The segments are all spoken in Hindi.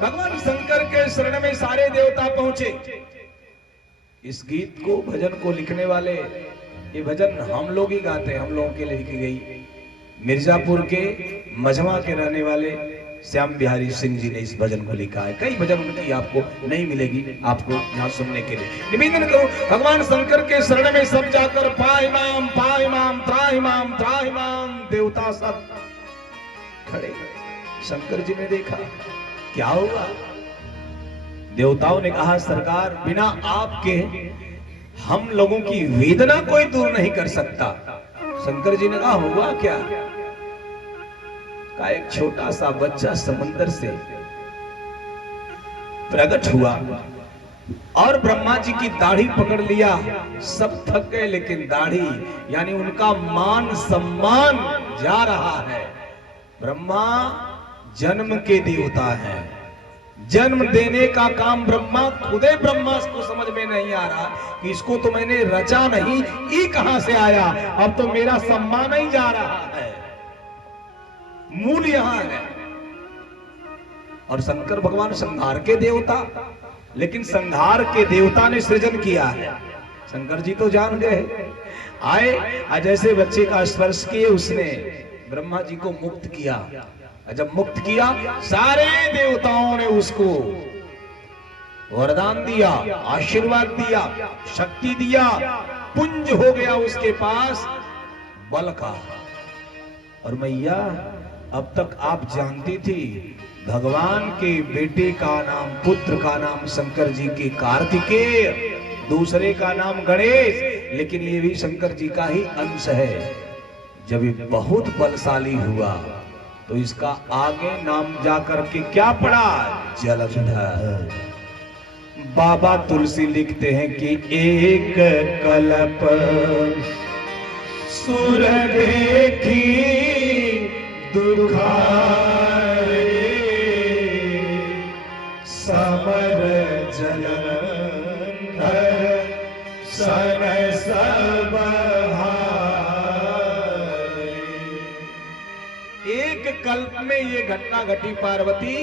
भगवान शंकर के शरण में सारे देवता पहुंचे। इस गीत को, भजन को लिखने वाले, ये भजन हम लोग ही गाते हैं, हम लोगों के लिए लिखी गई। मिर्जापुर के मझवा के रहने वाले श्याम बिहारी सिंह जी ने इस भजन को लिखा है। कई भजन उनकी आपको नहीं मिलेगी, आपको यहाँ सुनने के लिए। निवेदन करो, भगवान शंकर के शरण में सब जाकर पाइमाम पाइमाम त्राहिमाम त्राहिमाम, देवता सब खड़े। शंकर जी ने देखा, क्या हुआ? देवताओं ने कहा, सरकार, बिना आपके हम लोगों की वेदना कोई दूर नहीं कर सकता। शंकर जी ने कहा, हुआ क्या? का एक छोटा सा बच्चा समंदर से प्रकट हुआ और ब्रह्मा जी की दाढ़ी पकड़ लिया। सब थक गए, लेकिन दाढ़ी यानी उनका मान सम्मान जा रहा है। ब्रह्मा जन्म के देवता हैं, जन्म देने का काम ब्रह्मा खुदे। ब्रह्मा को समझ में नहीं आ रहा कि इसको तो मैंने रचा नहीं, ये कहां से आया? अब तो मेरा सम्मान ही जा रहा है, मूल यहां है। और शंकर भगवान संहार के देवता, लेकिन संहार के देवता ने सृजन किया है। शंकर जी तो जान गए, आए जैसे बच्चे का स्पर्श किए, उसने ब्रह्मा जी को मुक्त किया। जब मुक्त किया, सारे देवताओं ने उसको वरदान दिया, आशीर्वाद दिया, शक्ति दिया। पुंज हो गया उसके पास बल का। और मैया, अब तक आप जानती थी भगवान के बेटे का नाम, पुत्र का नाम शंकर जी के कार्तिकेय, दूसरे का नाम गणेश, लेकिन ये भी शंकर जी का ही अंश है। जब ये बहुत बलशाली हुआ तो इसका आगे नाम जाकर के क्या पड़ा? जलंधर। बाबा तुलसी लिखते हैं कि एक कल्प सुर देखी दुखारे, समर जलंधर सन सब हारे। एक कल्प में ये घटना घटी पार्वती।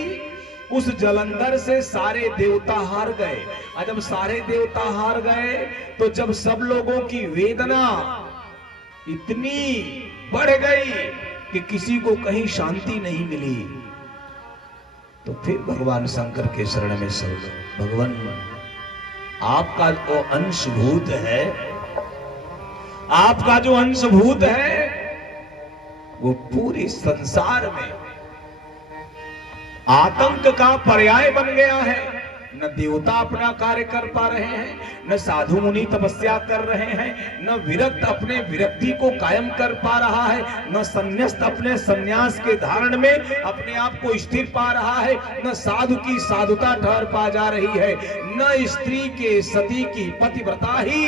उस जलंधर से सारे देवता हार गए। और जब सारे देवता हार गए तो जब सब लोगों की वेदना इतनी बढ़ गई कि किसी को कहीं शांति नहीं मिली, तो फिर भगवान शंकर के शरण में सब लोग, भगवान आपका जो अंशभूत है, आपका जो अंशभूत है वो पूरे संसार में आतंक का पर्याय बन गया है। न देवता अपना कार्य कर पा रहे हैं, न साधु मुनि तपस्या कर रहे हैं, न विरक्त अपने विरक्ति को कायम कर पा रहा है, न संन्यास्त अपने संन्यास के धारण में अपने आप को स्थिर पा रहा है, न साधु की साधुता ठहर पा जा रही है, न स्त्री के सती की पतिव्रता ही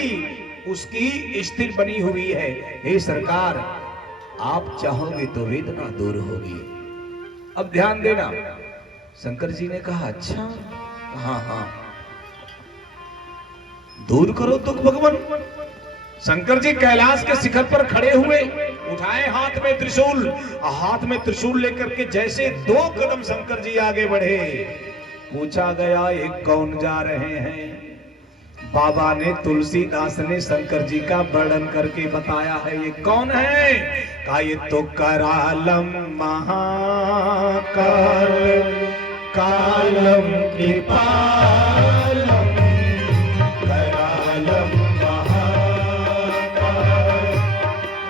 उसकी स्थिर बनी हुई है। हे सरकार, आप चाहोगे तो वेदना दूर होगी। अब ध्यान देना, शंकर जी ने कहा, अच्छा हाँ, दूर करो दुख भगवान। शंकर जी कैलाश के शिखर पर खड़े हुए, उठाए हाथ में त्रिशूल, हाथ में त्रिशूल लेकर के जैसे 2 कदम शंकर जी आगे बढ़े, पूछा गया, ये कौन जा रहे हैं? बाबा ने, तुलसीदास ने शंकर जी का वर्णन करके बताया है, ये कौन है? कहा, ये तो करालम महाकाल, कालम कृपालम, करालम महाकाल,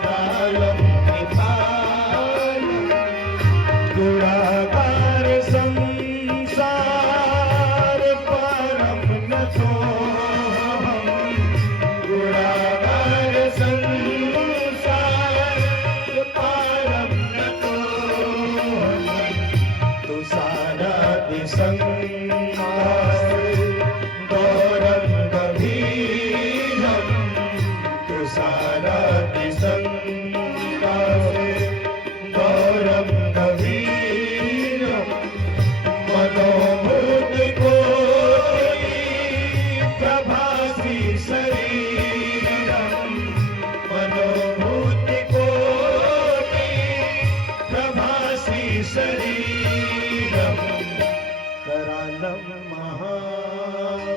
कालम कृपालम, गुणागार संसार परम न तो हम, गुणागार संसार परम न तो हम, तो सारा संसार गौरम गभीरम, तो सारा संसार गौरम गभीरम, मनोभूत कोटि प्रभासी शरीरम, मनोभूत कोटि शरीरम करालम महाकाल।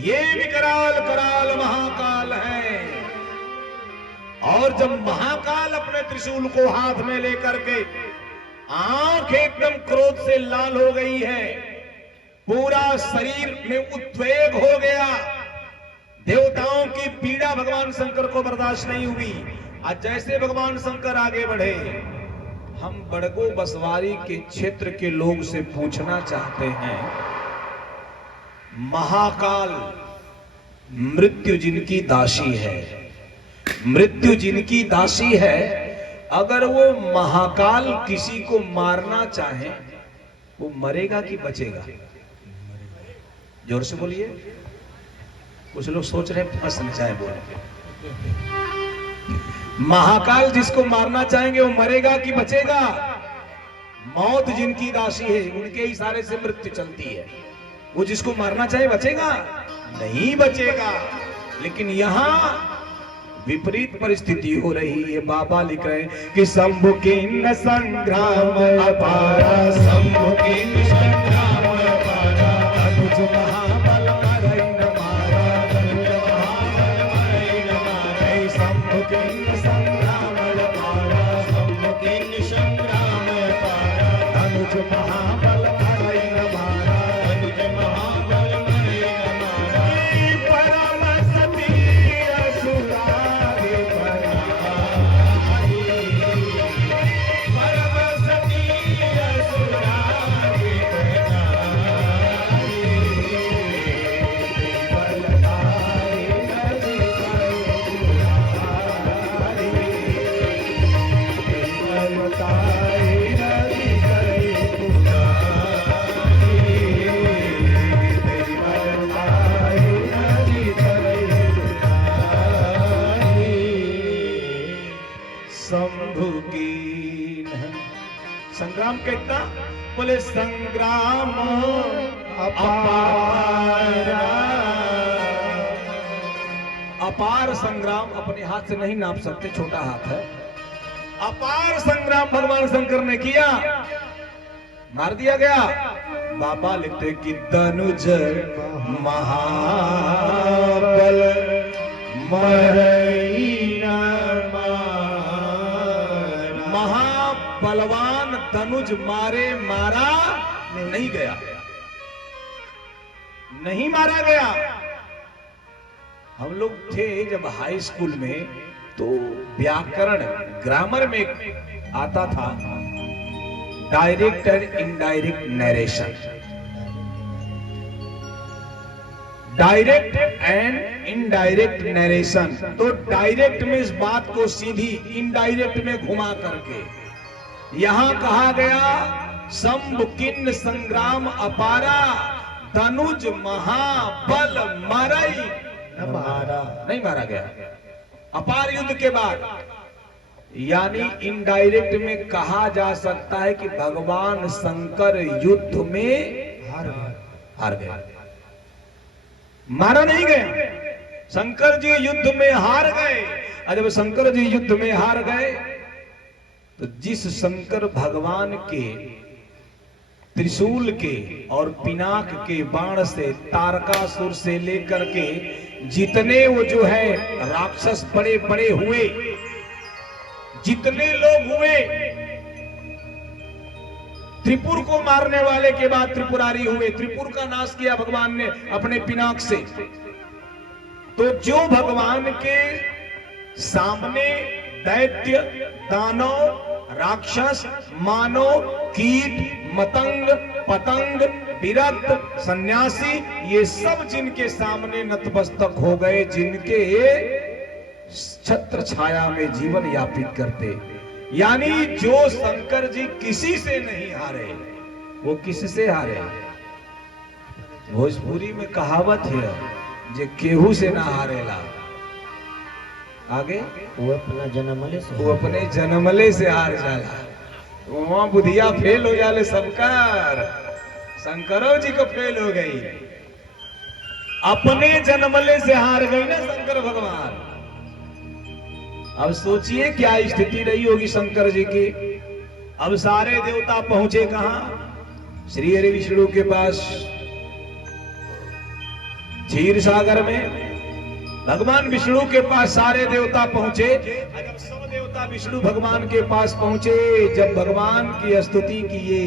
ये विकराल कराल महाकाल है। और जब महाकाल अपने त्रिशूल को हाथ में लेकर के आंख एकदम क्रोध से लाल हो गई है, पूरा शरीर में उद्वेग हो गया, देवताओं की पीड़ा भगवान शंकर को बर्दाश्त नहीं हुई। आज जैसे भगवान शंकर आगे बढ़े, हम बड़गो बसवारी के क्षेत्र के लोग से पूछना चाहते हैं, महाकाल मृत्यु जिनकी दासी है, मृत्यु जिनकी दासी है, अगर वो महाकाल किसी को मारना चाहे, वो मरेगा कि बचेगा? जोर से बोलिए। कुछ लोग सोच रहे हैं फंस न जाए बोले। महाकाल जिसको मारना चाहेंगे वो मरेगा कि बचेगा? मौत जिनकी दासी है, उनके इशारे से मृत्यु चलती है। वो जिसको मारना चाहे बचेगा? नहीं बचेगा। लेकिन यहां विपरीत परिस्थिति हो रही है। बाबा लिख रहे हैं कि शंभु किन्न संग्राम अपारा, शंभु किन्न संग्राम अपारा, अनुज महाबल मरई न मारा, अनुज महाबल मरई न मारा। शंभु किन्न संग्राम अपारा, शंभु किन्न संग्राम अपारा, अनुज महाबल मरई न मारा, अनुज महाबल मरई न मारा। परम सती असुरा संग्राम कहता बोले संग्राम अपार। अपार संग्राम अपने हाथ से नहीं नाप सकते, छोटा हाथ है। अपार संग्राम भगवान शंकर ने किया, मार दिया गया। बाबा लिखते कि धनुज महाबल मरई न मारा। महाबलवान धनुज मारे मारा नहीं गया, नहीं मारा गया। हम लोग थे जब हाई स्कूल में, तो व्याकरण ग्रामर में आता था direct and indirect narration. Direct and indirect narration. तो डायरेक्ट में इस बात को सीधी, इनडायरेक्ट में घुमा करके यहां कहा गया शंभु किन्न संग्राम अपारा, धनुज महाबल मरई न मारा। नहीं मारा गया अपार युद्ध के बाद। यानी इनडायरेक्ट में कहा जा सकता है कि भगवान शंकर युद्ध में हार गए, मारा नहीं गया। शंकर जी युद्ध में हार गए। और जब शंकर जी युद्ध में हार गए, तो जिस शंकर भगवान के त्रिशूल के और पिनाक के बाण से, तारकासुर से लेकर के जितने वो जो है राक्षस बड़े बड़े हुए, जितने लोग हुए, त्रिपुर को मारने वाले के बाद त्रिपुरारी हुए, त्रिपुर का नाश किया भगवान ने अपने पिनाक से। तो जो भगवान के सामने दैत्य, दानव, राक्षस, मानव, कीट, मतंग, पतंग, विरक्त, सन्यासी, ये सब जिनके सामने नतमस्तक हो गए, जिनके छत्र छाया में जीवन यापित करते, यानी जो शंकर जी किसी से नहीं हारे, वो किससे हारे? भोजपुरी में कहावत है, जे केहू से ना हारेला। आगे वो अपना जन्मले से, वो अपने जन्मले से हार जाला। वहां बुधिया फेल हो जाले सबकार। शंकरो जी को फेल हो गई, अपने जन्मले से हार गई ना शंकर भगवान। अब सोचिए क्या स्थिति रही होगी शंकर जी की। अब सारे देवता पहुंचे कहां? श्री हरि विष्णु के पास क्षीर सागर में। भगवान विष्णु के पास सारे देवता पहुंचे। जब सब देवता विष्णु भगवान के पास पहुंचे, जब भगवान की स्तुति किए,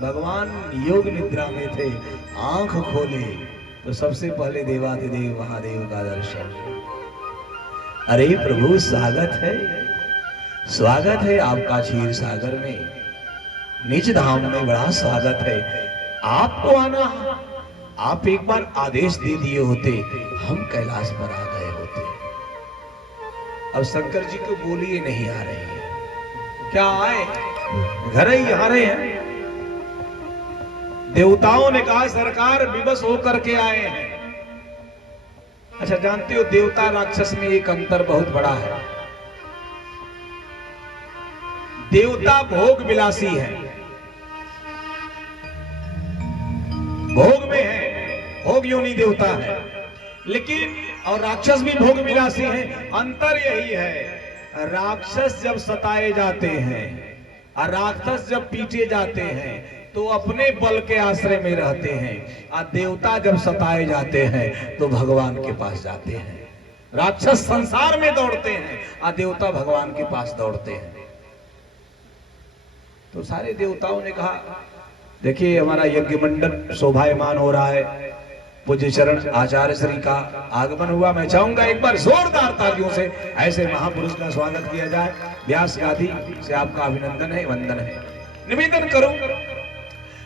भगवान योग निद्रा में थे, आंख खोले तो सबसे पहले देवाधिदेव महादेव का दर्शन। अरे प्रभु स्वागत है आपका क्षीर सागर में, निज धाम में बड़ा स्वागत है। आपको आना, आप एक बार आदेश दे दिए होते, हम कैलाश पर आ गए होते। अब शंकर जी को बोलिए नहीं आ रही है, क्या आए? घर ही आ रहे हैं। देवताओं ने कहा सरकार विवश होकर के आए हैं। अच्छा, जानते हो देवता राक्षस में एक अंतर बहुत बड़ा है। देवता भोग विलासी है, भोग में है, भोग योनि देवता है। लेकिन और राक्षस भी भोग विलासी है। अंतर यही है, राक्षस जब सताए जाते हैं और राक्षस जब पीटे जाते हैं तो अपने बल के आश्रय में रहते हैं, और देवता जब सताए जाते हैं तो भगवान के पास जाते हैं। राक्षस संसार में दौड़ते हैं और देवता भगवान के पास दौड़ते हैं। तो सारे देवताओं ने कहा देखिए हमारा यज्ञ मंडप शोभायमान हो रहा है, पूज्य चरण आचार्य श्री का आगमन हुआ। मैं चाहूंगा एक बार जोरदार तालियों से ऐसे महापुरुष का स्वागत किया जाए। व्यास गादी से आपका अभिनंदन है, वंदन है। निवेदन करूं,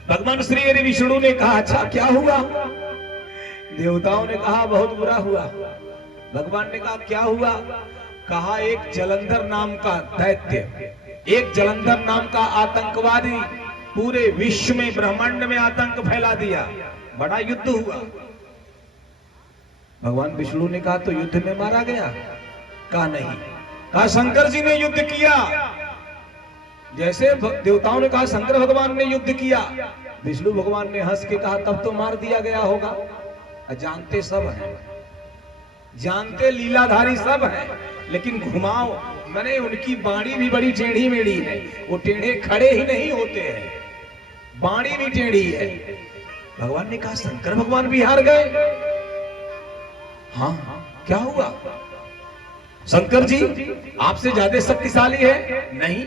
भगवान श्री हरि विष्णु ने कहा अच्छा क्या हुआ? देवताओं ने कहा बहुत बुरा हुआ। भगवान ने कहा क्या हुआ? कहा एक जलंधर नाम का दैत्य, एक जलंधर नाम का आतंकवादी पूरे विश्व में, ब्रह्मांड में आतंक फैला दिया, बड़ा युद्ध हुआ। भगवान विष्णु ने कहा तो युद्ध में मारा गया? कहा नहीं। कहा शंकर जी ने युद्ध किया। जैसे देवताओं ने कहा शंकर भगवान ने युद्ध किया, विष्णु भगवान ने हंस के कहा तब तो मार दिया गया होगा। जानते सब हैं, जानते लीलाधारी सब हैं, लेकिन घुमाओ मैंने उनकी बाणी भी बड़ी टेढ़ी मेढ़ी है, वो टेढ़े खड़े ही नहीं होते हैं, बाणी भी टेढ़ी है। भगवान ने कहा शंकर भगवान भी हार गए? हाँ, क्या हुआ? शंकर जी आपसे ज्यादा शक्तिशाली है? नहीं।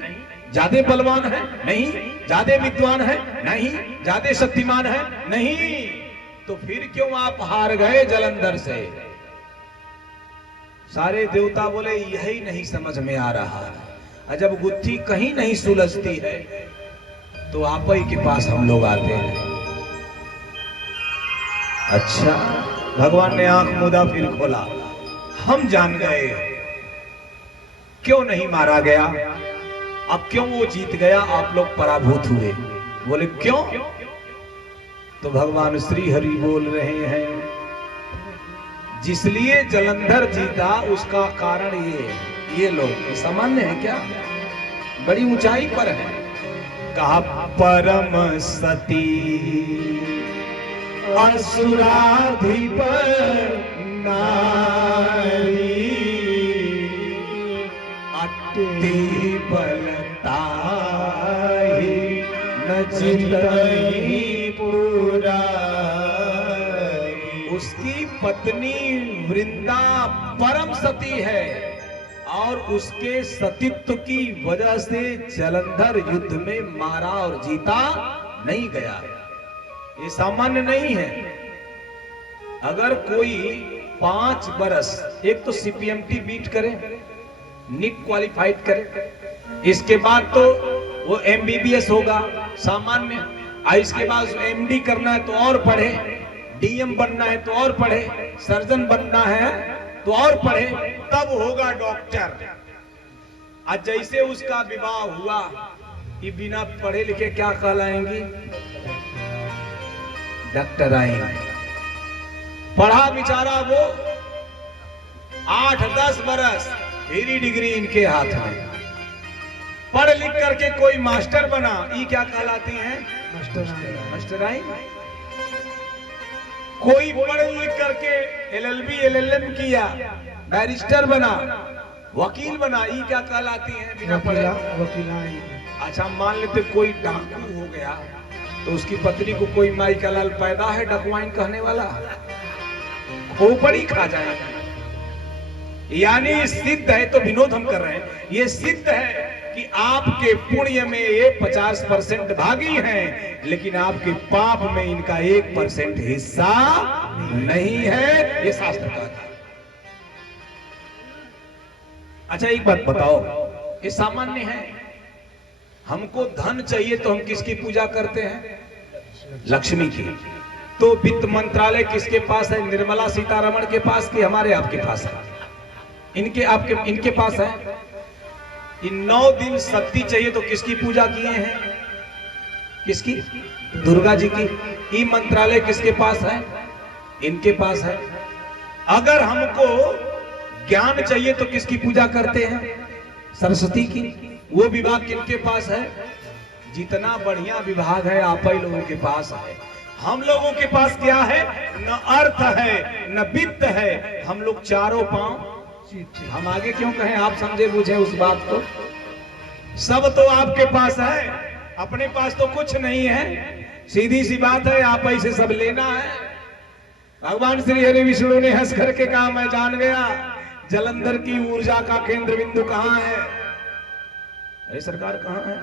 ज्यादा बलवान है? नहीं। ज्यादा विद्वान है? नहीं। ज्यादा शक्तिमान है? नहीं। तो फिर क्यों आप हार गए जलंधर से? सारे देवता बोले यही नहीं समझ में आ रहा। जब गुत्थी कहीं नहीं सुलझती है तो आप ही के पास हम लोग आते हैं। अच्छा, भगवान ने आंख मूंदा फिर खोला। हम जान गए क्यों नहीं मारा गया, अब क्यों वो जीत गया, आप लोग पराभूत हुए। बोले क्यों? तो भगवान श्री हरि बोल रहे हैं जिसलिए जलंधर जीता उसका कारण ये लोग सामान्य है क्या? बड़ी ऊंचाई पर है। कहा परम सती असुराधिप नारी अति बलता न चितई पूरा। उसकी पत्नी वृंदा परम सती है और उसके सतीत्व की वजह से जलंधर युद्ध में मारा और जीता नहीं गया। ये सामान्य नहीं है। अगर कोई 5 बरस, एक तो सीपीएमटी बीट करे, नीट क्वालिफाइड करे, इसके बाद तो वो एमबीबीएस होगा सामान्य, और इसके बाद एमडी करना है तो और पढ़े, डीएम बनना है तो और पढ़े, सर्जन बनना है तो और पढ़े, तब होगा डॉक्टर। आज जैसे उसका विवाह हुआ, ये बिना पढ़े लिखे क्या कहलाएंगी? डॉक्टर आएंगे। पढ़ा बेचारा वो 8-10 बरस, मेरी डिग्री इनके हाथ में, पढ़ लिख करके कोई मास्टर बना, ये क्या कहलाते हैं? मास्टराइन। कोई पढ़ लिख करके एलएलबी एलएलएम किया, बैरिस्टर बना, वकील बना, ये क्या कहलाती हैं? बिना पढ़े अच्छा मान लेते कोई डाकू हो गया तो उसकी पत्नी को कोई माई का लाल पैदा है डकवाइन कहने वाला, खोपड़ी खा जाएगा। यानी सिद्ध है, तो विनोद हम कर रहे हैं, ये सिद्ध है कि आपके पुण्य में ये 50% भागी हैं, लेकिन आपके पाप में इनका 1% हिस्सा नहीं है, ये शास्त्र कहता है। अच्छा एक बात बताओ, ये सामान्य है, हमको धन चाहिए तो हम किसकी पूजा करते हैं? लक्ष्मी की। तो वित्त मंत्रालय किसके पास है? निर्मला सीतारमण के पास कि हमारे आपके पास है? इनके पास है। इन 9 दिन शक्ति चाहिए तो किसकी पूजा किए हैं? किसकी? दुर्गा जी की। ई मंत्रालय किसके पास है? इनके पास है। अगर हमको ज्ञान चाहिए तो किसकी पूजा करते हैं? सरस्वती की। वो विभाग किनके पास है? जितना बढ़िया विभाग है आप ही लोगों के पास है। हम लोगों के पास क्या है? न अर्थ है न वित्त है, हम लोग चारों पांव। हम आगे क्यों कहें, आप समझे बुझे उस बात को। सब तो आपके पास है, अपने पास तो कुछ नहीं है। सीधी सी बात है, आप ही से सब लेना है। भगवान श्री हरि विष्णु ने हंस करके कहा, मैं जान गया जलंधर की ऊर्जा का केंद्र बिंदु कहां है। अरे सरकार कहां है?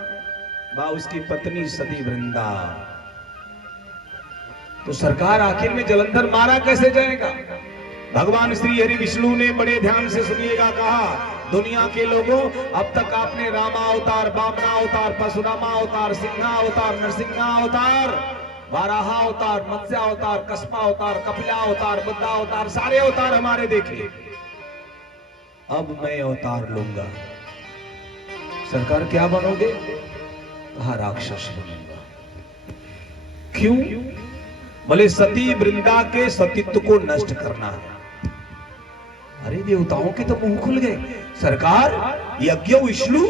बा उसकी पत्नी सती वृंदा। तो सरकार आखिर में जलंधर मारा कैसे जाएगा? भगवान श्री हरि विष्णु ने बड़े ध्यान से सुनिएगा कहा, दुनिया के लोगों, अब तक आपने रामा अवतार, बामना अवतार, परशुरामा अवतार, सिंहा अवतार, नरसिंहा अवतार, वाराहा अवतार, मत्स्य अवतार, कस्पा अवतार, कपिला अवतार, बुद्धा अवतार, सारे अवतार हमारे देखे। अब मैं अवतार लूंगा। सरकार क्या बनोगे? कहा राक्षस बनूंगा। क्यों? बोले सती वृंदा के सतीत्व को नष्ट करना है। अरे देवताओं के तो मुंह खुल गए, सरकार यज्ञ विष्णु,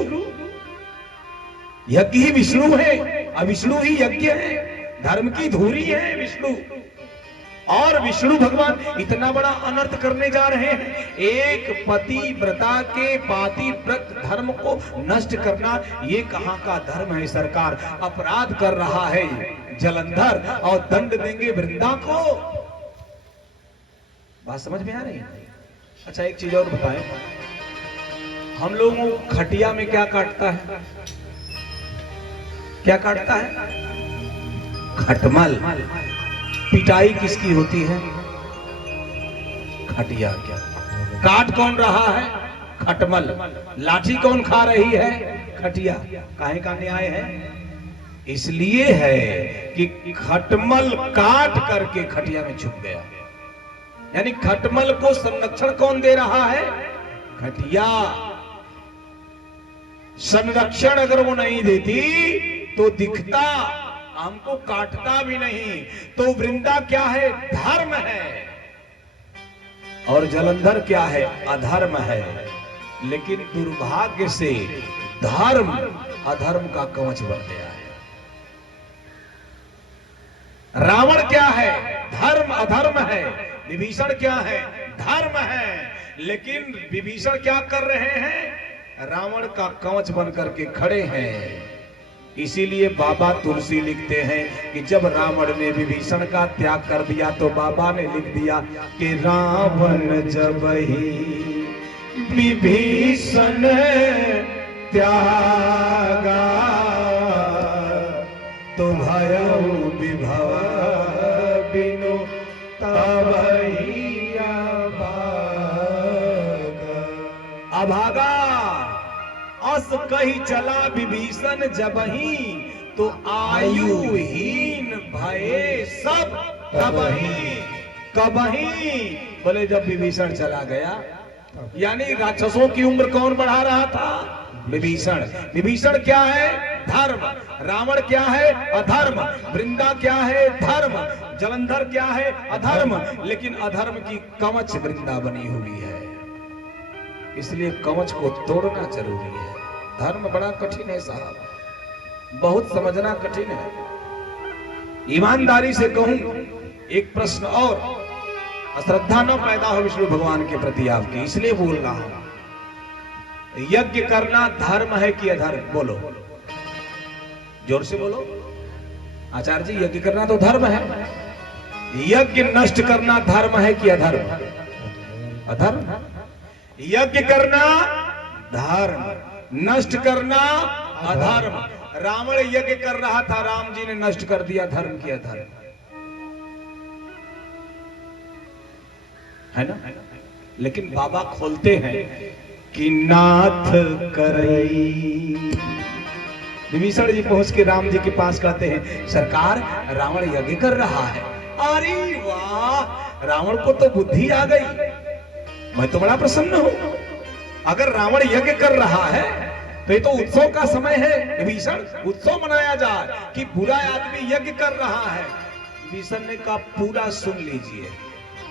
यज्ञ ही विष्णु है, अविष्णु ही यज्ञ है, धर्म की धुरी है विष्णु। और विष्णु भगवान इतना बड़ा अनर्थ करने जा रहे हैं। एक पति व्रता के पाति व्रत धर्म को नष्ट करना, ये कहां का धर्म है सरकार? अपराध कर रहा है जलंधर और दंड देंगे वृंदा को। बात समझ में आ रही है? अच्छा एक चीज और बताएं, हम लोगों को खटिया में क्या काटता है? क्या काटता है? खटमल। पिटाई किसकी होती है? खटिया। क्या काट कौन रहा है? खटमल। लाठी कौन खा रही है? खटिया। काहे का न्याय है? इसलिए है कि खटमल काट करके खटिया में छुप गया। यानी खटमल को संरक्षण कौन दे रहा है? खटिया। संरक्षण अगर वो नहीं देती तो दिखता, हमको काटता भी नहीं। तो वृंदा क्या है? धर्म है। और जलंधर क्या है? अधर्म है। लेकिन दुर्भाग्य से धर्म अधर्म का कवच बन गया है। रावण क्या है? धर्म अधर्म है। विभीषण क्या है? धर्म है। लेकिन विभीषण क्या कर रहे हैं? रावण का कवच बन करके खड़े हैं। इसीलिए बाबा तुलसी लिखते हैं कि जब रावण ने विभीषण का त्याग कर दिया तो बाबा ने लिख दिया कि रावण जब ही विभीषण त्यागा तो भयउ विभव बिनु तबहि अभागा। अस कही चला विभीषण जबहि तो आयुहीन भये सब तबहि। कबहि बोले जब विभीषण चला गया, यानी राक्षसों की उम्र कौन बढ़ा रहा था? विभीषण। विभीषण क्या है? धर्म। रावण क्या है? अधर्म। वृंदा क्या है? धर्म। जलंधर क्या है? अधर्म। लेकिन अधर्म की कवच वृंदा बनी हुई है, इसलिए कवच को तोड़ना जरूरी है। धर्म बड़ा कठिन है साहब, बहुत समझना कठिन है। ईमानदारी से कहूं, एक प्रश्न और, अश्रद्धा न पैदा हो विष्णु भगवान के प्रति आपकी, इसलिए बोल रहा हूं। यज्ञ करना धर्म है कि अधर्म? बोलो। जोर से बोलो। आचार्य जी यज्ञ करना तो धर्म है, यज्ञ नष्ट करना धर्म है कि अधर्म? अधर्म। यज्ञ करना धर्म, नष्ट करना अधर्म। रावण यज्ञ कर रहा था, राम जी ने नष्ट कर दिया, धर्म किया धर्म, है ना? लेकिन बाबा खोलते हैं कि नाथ करई। विभीषण जी पहुंच के राम जी के पास कहते हैं, सरकार रावण यज्ञ कर रहा है। अरे वाह, रावण को तो बुद्धि आ गई, मैं तो बड़ा प्रसन्न हूं। अगर रावण यज्ञ कर रहा है तो ये तो उत्सव का समय है। विभीषण, उत्सव मनाया जाए कि बुरा आदमी यज्ञ कर रहा है। विभीषण ने कहा पूरा सुन लीजिए।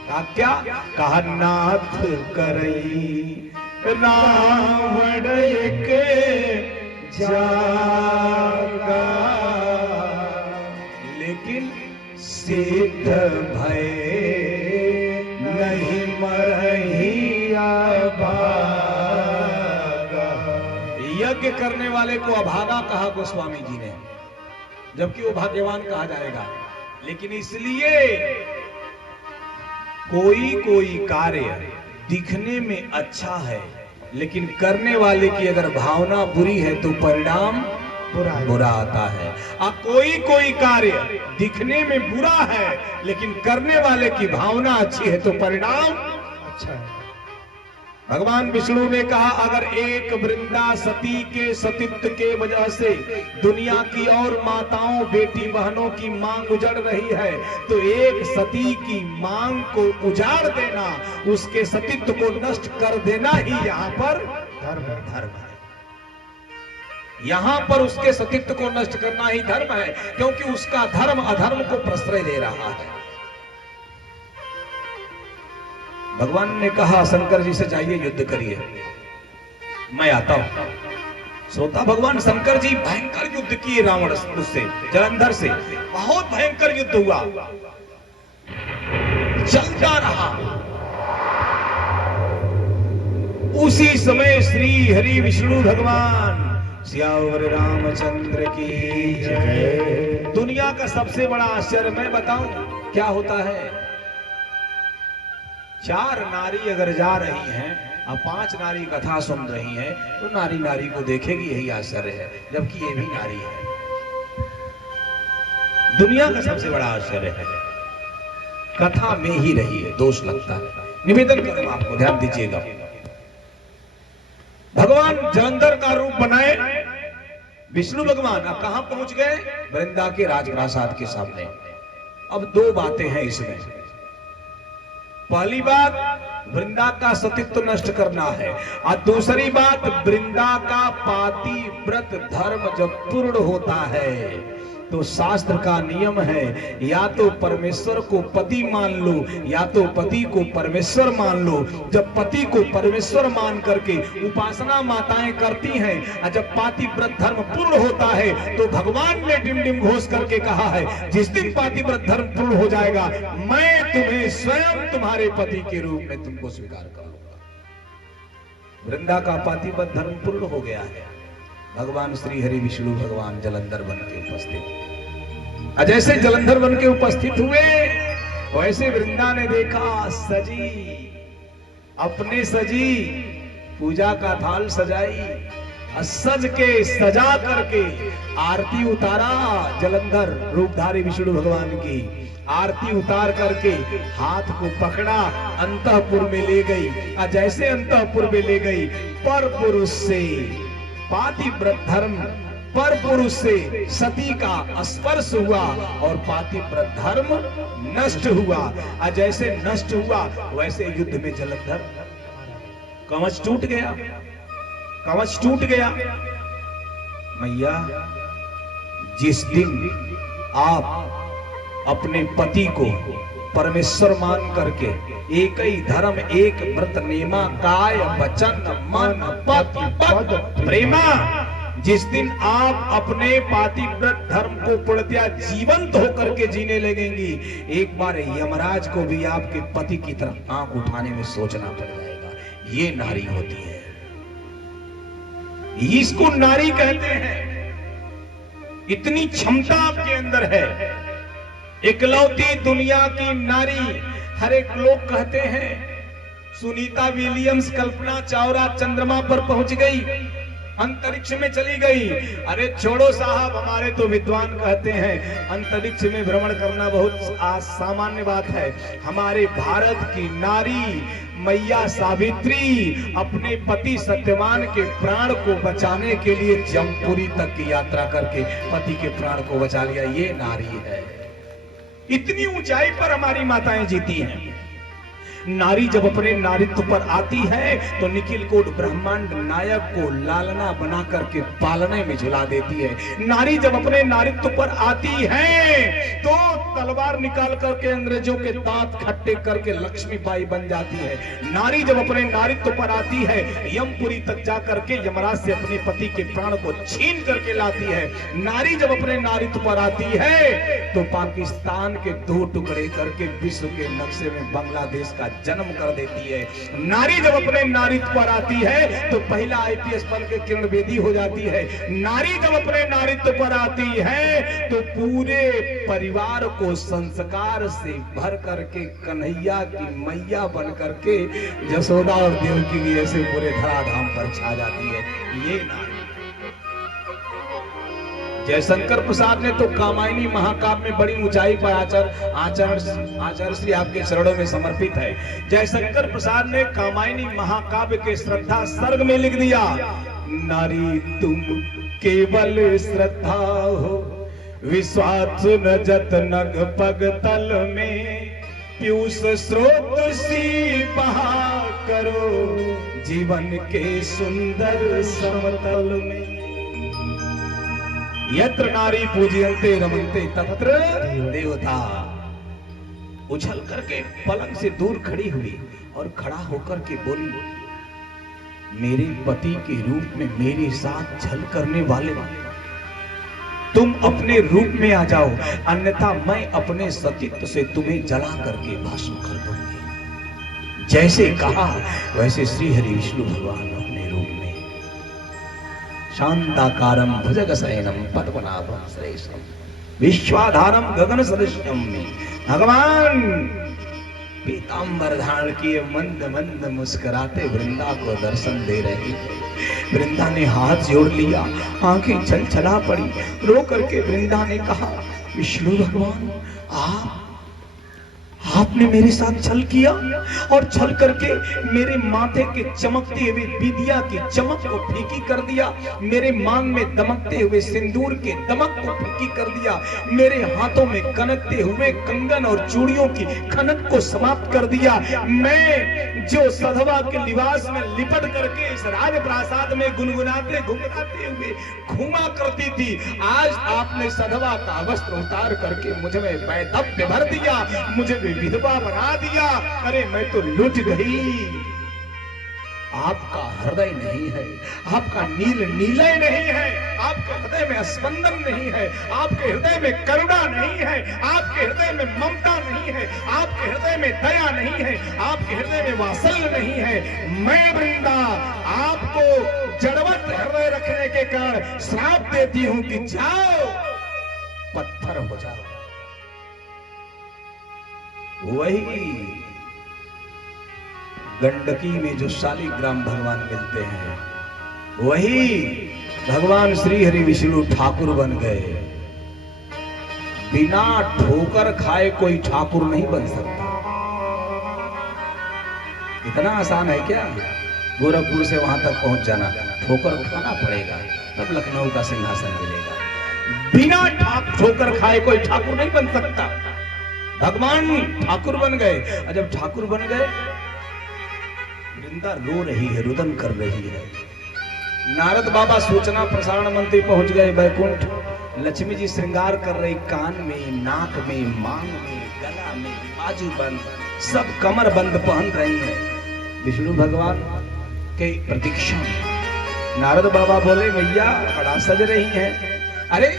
कहा क्या? कहा नाथ करई रावण के जागा, लेकिन सिद्ध भय नहीं मरही अभागा। यज्ञ करने वाले को अभागा कहा गोस्वामी जी ने, जबकि वो भाग्यवान कहा जाएगा। लेकिन इसलिए कोई कोई कार्य दिखने में अच्छा है, लेकिन करने वाले की अगर भावना बुरी है तो परिणाम बुरा आता है। कोई कोई कार्य दिखने में बुरा है, लेकिन करने वाले की भावना अच्छी है तो परिणाम अच्छा है। भगवान विष्णु ने कहा, अगर एक वृंदा सती के सतीत्व के वजह से दुनिया की और माताओं बेटी बहनों की मांग उजड़ रही है, तो एक सती की मांग को उजाड़ देना, उसके सतीत्व को नष्ट कर देना ही यहाँ पर धर्म है। यहां पर उसके सतीत्व को नष्ट करना ही धर्म है, क्योंकि उसका धर्म अधर्म को प्रश्रय दे रहा है। भगवान ने कहा शंकर जी से, जाइए युद्ध करिए, मैं आता हूं। श्रोता, भगवान शंकर जी भयंकर युद्ध किए रावण उससे, जलंधर से बहुत भयंकर युद्ध हुआ, चलता रहा। उसी समय श्री हरि विष्णु भगवान सियावर रामचंद्र की जय। दुनिया का सबसे बड़ा आश्चर्य मैं बताऊं क्या होता है? 4 नारी अगर जा रही हैं और 5 नारी कथा सुन रही हैं, तो नारी नारी को देखेगी, यही आश्चर्य है, जबकि ये भी नारी है। दुनिया का सबसे बड़ा आश्चर्य है, कथा में ही रही है, दोष लगता है। निवेदन करूं आपको, ध्यान दीजिएगा। भगवान जलंधर का रूप बनाए विष्णु भगवान, अब कहां पहुंच गए? वृंदा के राजप्रासाद के सामने। अब 2 बातें हैं इसमें। पहली बात, वृंदा का सतीत्व नष्ट करना है, और दूसरी बात, वृंदा का पातिव्रत धर्म जब पूर्ण होता है तो शास्त्र का नियम है, या तो परमेश्वर को पति मान लो या तो पति को परमेश्वर मान लो। जब पति को परमेश्वर मान करके उपासना माताएं करती हैं, और जब पातिव्रत धर्म पूर्ण होता है तो भगवान ने डिमडिम घोष करके कहा है, जिस दिन पातिव्रत धर्म पूर्ण हो जाएगा, मैं तुम्हें स्वयं तुम्हारे पति के रूप में तुमको स्वीकार कर लूंगा। वृंदा का पातिव्रत धर्म पूर्ण हो गया है। भगवान श्री हरि विष्णु भगवान जलंधर बन के उपस्थित। जैसे जलंधर बन के उपस्थित हुए, वैसे वृंदा ने देखा सजी, अपने सजी, पूजा का थाल सजाई, सज के सजा करके आरती उतारा। जलंधर रूपधारी विष्णु भगवान की आरती उतार करके हाथ को पकड़ा, अंतःपुर में ले गई। जैसे अंतःपुर में ले गई, पर पुरुष से पातिव्रत धर्म, पर पुरुष से सती का स्पर्श हुआ और पातिव्रत धर्म नष्ट हुआ। जैसे नष्ट हुआ वैसे युद्ध में जलंधर कवच टूट गया, कवच टूट गया। मैया, जिस दिन आप अपने पति को परमेश्वर मान करके एक ही धर्म एक व्रत नेमा काय वचन मन पद प्रेमा, जिस दिन आप अपने पातिव्रत धर्म को पूर्णतया जीवंत होकर के जीने लगेंगी, एक बार यमराज को भी आपके पति की तरफ आंख उठाने में सोचना पड़ जाएगा। ये नारी होती है, इसको नारी कहते हैं। इतनी क्षमता आपके अंदर है, इकलौती दुनिया की नारी। हर एक लोग कहते हैं सुनीता विलियम्स, कल्पना चावला चंद्रमा पर पहुंच गई, अंतरिक्ष में चली गई। अरे छोड़ो साहब, हमारे तो विद्वान कहते हैं अंतरिक्ष में भ्रमण करना बहुत सामान्य बात है। हमारे भारत की नारी मैया सावित्री अपने पति सत्यवान के प्राण को बचाने के लिए जमपुरी तक की यात्रा करके पति के प्राण को बचा लिया। ये नारी है। इतनी ऊंचाई पर हमारी माताएं जीती हैं। नारी जब अपने नारित्व पर आती है तो निखिल कोट ब्रह्मांड नायक को लालना बना करके पालने में झुला देती है। नारी जब अपने नारित्व पर आती है तो तलवार निकाल करके अंग्रेजों के दांत खट्टे करके लक्ष्मीबाई बन जाती है। नारी जब अपने नारित्व पर आती है यमपुरी तक जा करके यमराज से अपने पति के प्राण को छीन करके लाती है। नारी जब अपने नारित्व पर आती है तो पाकिस्तान के 2 टुकड़े करके विश्व के नक्शे में बांग्लादेश का जन्म कर देती है। नारी जब अपने नारित्व पर आती है तो पहला आईपीएस बन के किरण बेदी हो जाती है। नारी जब अपने नारित्व पर आती है तो पूरे परिवार को संस्कार से भर करके कन्हैया की मैया बन करके यशोदा और देवकी की ऐसे पूरे धराधाम पर छा जाती है। ये नारी। जयशंकर प्रसाद ने तो कामायनी महाकाव्य में बड़ी ऊंचाई पर आचार्य श्री आपके चरणों में समर्पित है। जयशंकर प्रसाद ने कामायनी महाकाव्य के श्रद्धा सर्ग में लिख दिया, नारी तुम केवल श्रद्धा हो, विश्वास न जत नग पग तल में, पीयूष स्रोत सी बहा करो, जीवन के सुंदर समतल में। यत्र नारी पूजयन्ते रमन्ते तत्र देवता। उछल करके पलंग से दूर खड़ी हुई और खड़ा होकर के बोली, मेरे पति के रूप में मेरे साथ छल करने वाले तुम अपने रूप में आ जाओ, अन्यथा मैं अपने सतीत्व से तुम्हें जला करके भस्म कर दूंगी। जैसे कहा वैसे श्री हरि विष्णु भगवान अपने रूप में शांताकारम भुजगशयनम पद्मनाभम श्रेष्ठम विश्वाधारम गगन सदृश्यम में भगवान पीतांबर धारण किए मंद मंद मुस्कुराते वृंदा को दर्शन दे रहे थे। वृंदा ने हाथ जोड़ लिया, आंखें छलछला पड़ी। रो करके वृंदा ने कहा, विष्णु भगवान आपने मेरे साथ छल किया और छल करके मेरे माथे के चमकते हुए विद्या की चमक को फीकी कर दिया, मेरे मांग में दमकते हुए सिंदूर के दमक को फीकी कर दिया, मेरे हाथों में कनकते हुए कंगन और चूड़ियों की खनक को समाप्त कर दिया। मैं जो सधवा के लिबास में लिपट करके इस राजप्रासाद में गुनगुनाते घुमराते हुए घूमा करती थी, आज आपने सधवा का वस्त्र उतार करके मुझ में वैधव्य भर दिया, मुझे विधवा बना दिया। अरे मैं तो लुट गई। आपका हृदय नहीं है, आपका नील नीलय नहीं है, आपके हृदय में स्पंदन नहीं है, आपके हृदय में करुणा नहीं है, आपके हृदय में ममता नहीं है, आपके हृदय में दया नहीं है, आपके हृदय में वात्सल्य नहीं है। मैं वृंदा आपको जड़वत हृदय रखने के कारण श्राप देती हूं कि जाओ पत्थर हो जाओ। वही गंडकी में जो शालिग्राम भगवान मिलते हैं, वही भगवान श्री हरि विष्णु ठाकुर बन गए। बिना ठोकर खाए कोई ठाकुर नहीं बन सकता। इतना आसान है क्या? गोरखपुर से वहां तक पहुंच जाना, ठोकर खाना पड़ेगा तब लखनऊ का सिंहासन मिलेगा। बिना ठोकर खाए कोई ठाकुर नहीं बन सकता। भगवान ठाकुर बन गए, और जब ठाकुर बन गए वृंदा रो रही है, रुदन कर रही है। नारद बाबा सूचना प्रसारण मंत्री पहुंच गए बैकुंठ। लक्ष्मी जी श्रृंगार कर रही, कान में, नाक में, मांग में, गला में, बाजू बंद, सब कमर बंद पहन रही है। विष्णु भगवान के प्रतीक्षा में नारद बाबा बोले, भैया बड़ा सज रही हैं। अरे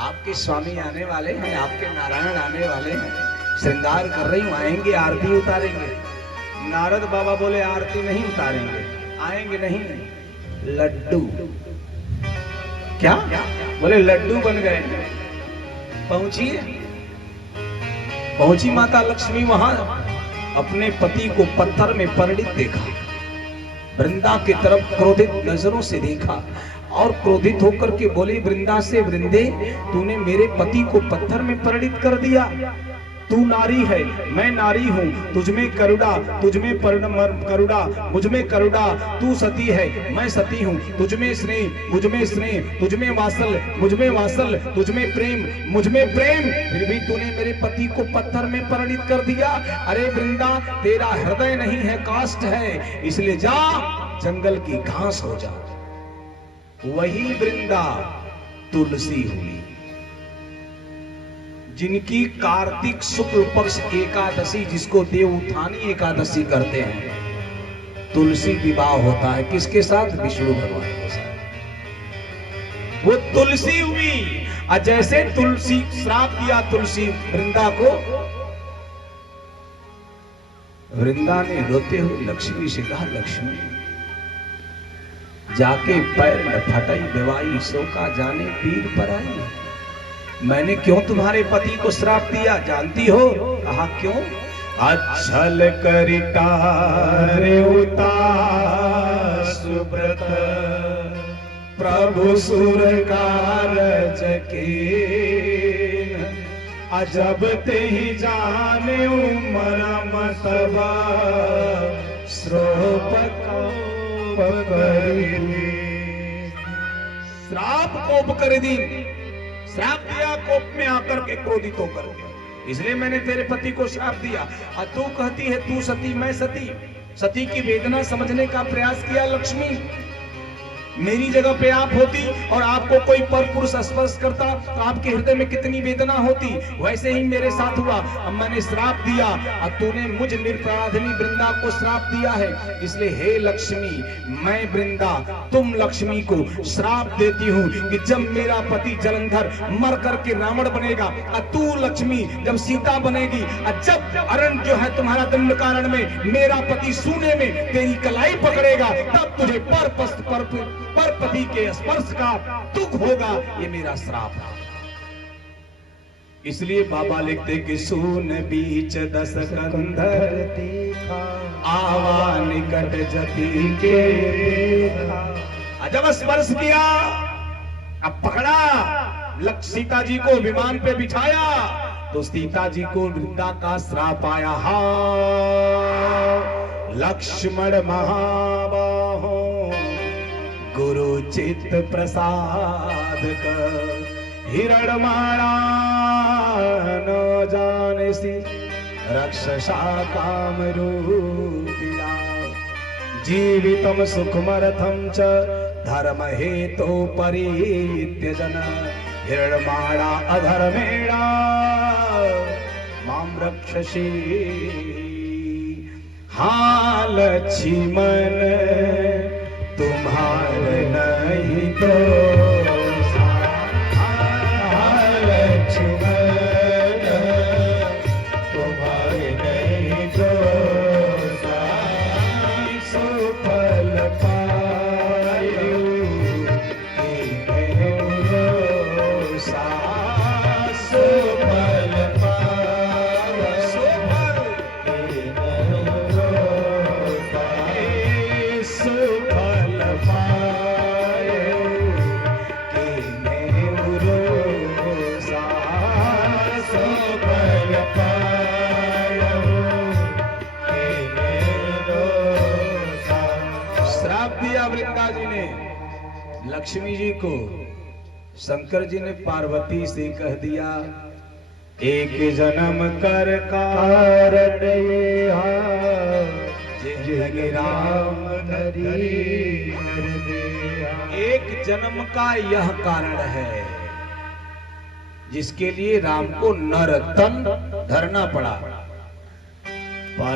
आपके स्वामी आने वाले हैं, आपके नारायण आने वाले हैं, श्रृंगार कर रही हूं, आएंगे आरती उतारेंगे। नारद बाबा बोले, आरती नहीं उतारेंगे, आएंगे नहीं, लड्डू। क्या बोले लड्डू बन गए। पहुंची माता लक्ष्मी वहां, अपने पति को पत्थर में परिणित देखा, वृंदा की तरफ क्रोधित नजरों से देखा और क्रोधित होकर के बोली वृंदा से, वृंदे तूने मेरे पति को पत्थर में परिणित कर दिया। तू नारी है, मैं नारी हूँ, तुझमें करुणा, तुझमें करुणा, मुझमें करुणा, तू सती है, मैं सती हूँ, तुझमें स्नेह, मुझमें स्नेह, तुझमें वासल, मुझमें वासल, तुझमें प्रेम, मुझमें प्रेम, फिर भी तूने मेरे पति को पत्थर में परिणित कर दिया। अरे वृंदा, तेरा हृदय नहीं है, काष्ठ है, इसलिए जा जंगल की घास हो जा। वही वृंदा तुलसी हुई, जिनकी कार्तिक शुक्ल पक्ष एकादशी, जिसको देवउठानी एकादशी करते हैं, तुलसी विवाह होता है किसके साथ? विष्णु भगवान के साथ। वो तुलसी हुई। और जैसे तुलसी श्राप दिया तुलसी वृंदा को, वृंदा ने रोते हुए लक्ष्मी से कहा, लक्ष्मी जाके पैर न फटाई बेवाई, सो का जाने पीर पर आई। मैंने क्यों तुम्हारे पति को श्राप दिया जानती हो? कहा क्यों? अच्छल करितारे सुब्रत प्रभु सुर कारज के, अजब ते ही जाने मरम सब श्रोप श्राप कोप कर दी, श्राप दिया कोप में आकर के क्रोधित होकर के, इसलिए मैंने तेरे पति को श्राप दिया। और तू कहती है तू सती मैं सती। सती की वेदना समझने का प्रयास किया लक्ष्मी। मेरी जगह पे आप होती और आपको कोई पर पुरुष स्पर्श करता तो आपके हृदय में कितनी वेदना होती। वैसे ही मेरे साथ हुआ। अब मैंने श्राप दिया और तूने मुझ निरपराधिनी वृंदा को श्राप दिया है, इसलिए हे लक्ष्मी, मैं वृंदा तुम लक्ष्मी को श्राप देती हूँ कि जब मेरा पति जलंधर मर करके रावण बनेगा और तू लक्ष्मी जब सीता बनेगी, और जब अरण जो है तुम्हारा दंड कारण में मेरा पति सूने में तेरी कलाई पकड़ेगा, तब तुझे पर पति के स्पर्श का दुख होगा। ये मेरा श्राप है। इसलिए बाबा लिखते कि सून बीच दस कंधर देखा, आवा निकट जति के देखा। जब स्पर्श किया, अब पकड़ा, सीता जी को विमान पे बिठाया तो सीता जी को वृंदा का श्राप आया। हा लक्ष्मण महाबाहो गुरु चित प्रसाद कर, हिरणमाणा न जानसी रक्षसा काम रूपिणा, जीवितम सुखमर्थम च धर्म हेतु परित्यजन, हिरणमाणा अधर्मेणा माम रक्षसी। हाँ लक्ष्मण तुम्हारे नहीं तो लक्ष्मण तुम्हारे नहीं तो सुफल पायो सुफल पायो सुफल वृंदा जी ने लक्ष्मी जी को। शंकर जी ने पार्वती से कह दिया, एक जन्म कर कारण राम धरी, एक जन्म का यह कारण है जिसके लिए राम को नर तन धरना पड़ा।